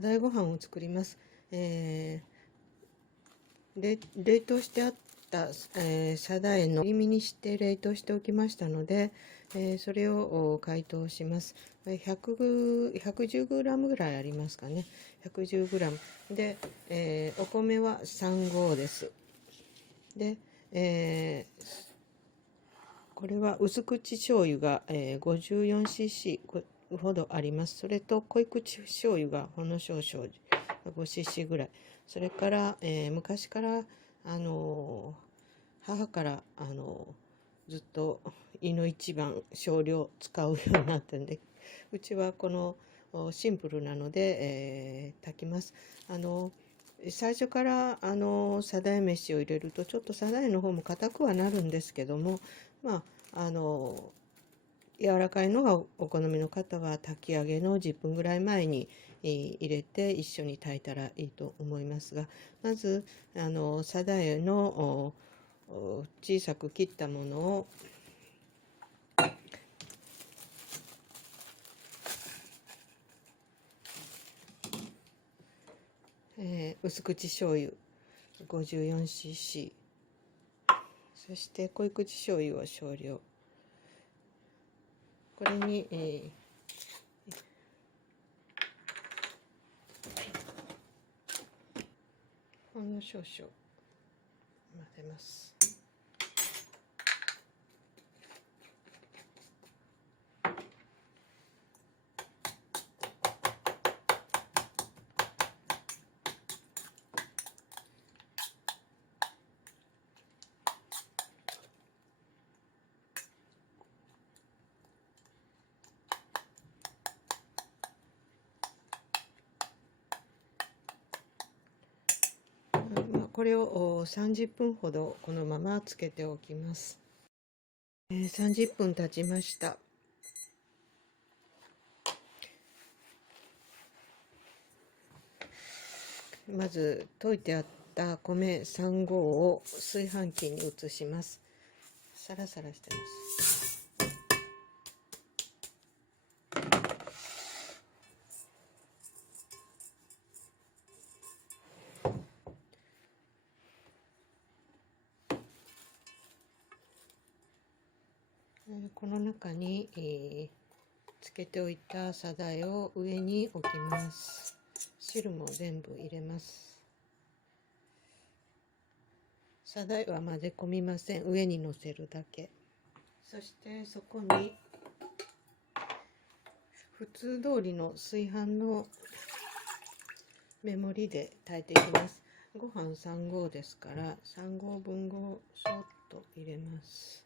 サダイご飯を作ります。冷凍してあった、サダイの切り身にして冷凍しておきましたので、それを解凍します。110g ぐらいありますかね。110g で、お米は3合です。で、これは薄口醤油が、54cc ほどあります。それと濃い口醤油がほんの少々 5cc ぐらい。それから、昔から母からずっといの一番少量使うようになってるんで、うちはこのシンプルなので、炊きます。最初からサダイ飯を入れるとちょっとサダイの方も硬くはなるんですけども、柔らかいのがお好みの方は炊き上げの10分ぐらい前に入れて一緒に炊いたらいいと思いますが、まずサダイの小さく切ったものを薄口醤油 54cc、 そして濃い口醤油を少量、これに、ほんの少々混ぜます。これを30分ほどこのままつけておきます。30分経ちました。まず溶いてあった米3合を炊飯器に移します。サラサラしてます。この中に、つけておいたサダイを上に置きます。汁も全部入れます。サダイは混ぜ込みません。上にのせるだけ。そしてそこに普通通りの炊飯の目盛りで炊いていきます。ご飯3合ですから3合分をそっと入れます。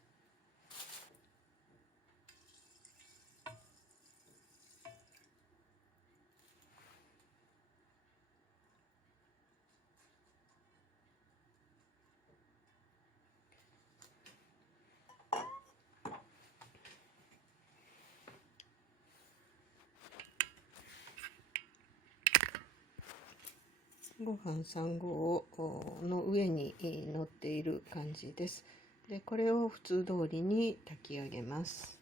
ご飯3合の上に乗っている感じです。で、これを普通通りに炊き上げます。